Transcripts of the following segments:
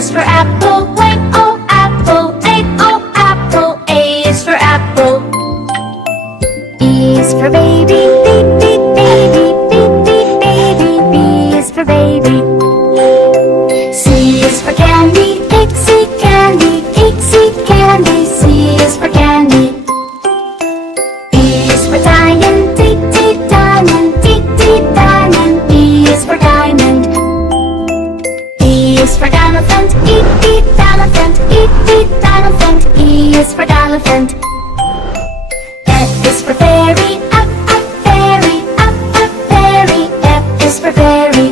is for apple, oh apple, oh apple. A is for apple. B is for baby, baby, baby, baby, baby. B is for baby. C is for candy, Dixie candy, Dixie candy. C is for candy. D is for diamond, D, D, diamond, D, D, diamond. D is for diamond. E is for elephant, E, E, elephant, E, E, elephant. E is for elephant. F is for fairy, F, F, fairy, F, F, fairy. F is for fairy.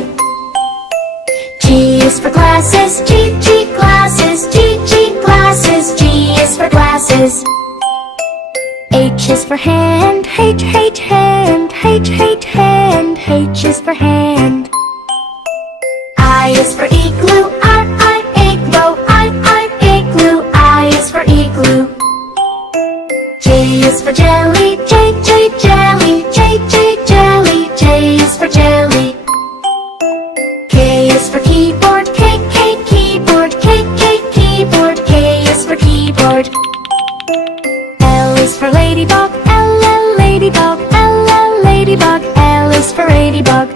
G is for glasses, G, G, glasses, G, G, glasses. G is for glasses. H is for hand, H, H, hand, H, H, hand. H is for hand. I is for igloo, I, igloo, I, igloo. I is for igloo. J is for jelly, J, J, jelly, J, J, jelly. J is for jelly. K is for keyboard, K, K, keyboard, K, K, keyboard. K is for keyboard. L is for ladybug, L, L, ladybug, L, L, ladybug. L is for ladybug.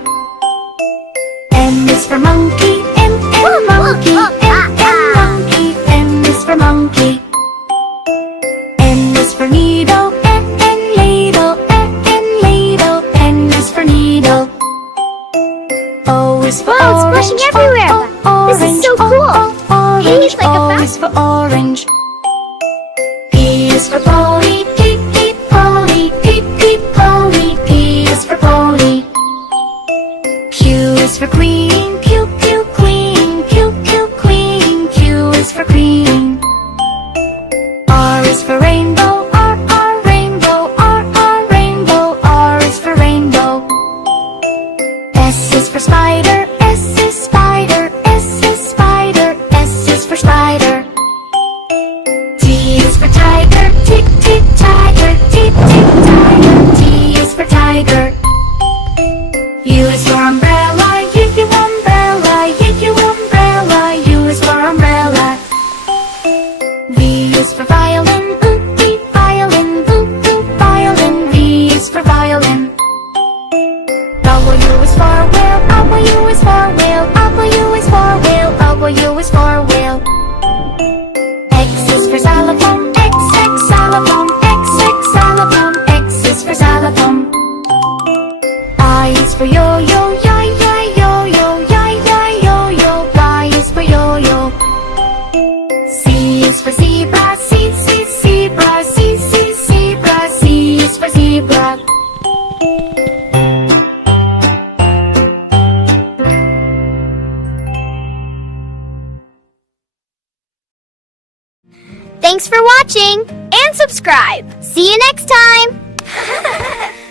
M is for monkey, M, M, monkey, M, M, monkey. M is for monkey. N is for needle, N, N, needle, N, N, needle. N is for needle. O is for Wow, it's orange, splashing everywhere. orange, This is so cool. orange. Hey, like a O fountain. is for orange. P is for pony, P, P, pony, P, P, pony. P is for pony. Q is for queen, Q, Q, queen, Q, Q, queen. Q is for queen. R is for rainbow, R, R, rainbow, R, R, rainbow. R is for rainbow. S is for spider, S is spider, S is spider, S is for spider. T is for tiger, T, T, tiger, T, T, tiger. T is for tiger. U is for umbrella, U, U, umbrella, U, U, umbrella. U is for umbrella. V is for violin, ooh, V, violin, ooh, ooh, violin. V is for violin. W is for whale, W is for whale, W is for whale, W is for whale. X is for xylophone, X, X, xylophone, X, X, xylophone. X is for xylophone. I is for yo-yo, y, y, yo-yo, y, y, yo-yo. Y is for yo-yo. C is for zebra, C, C, zebra, C, C, zebra. C is for zebra. Thanks for watching and subscribe. See you next time.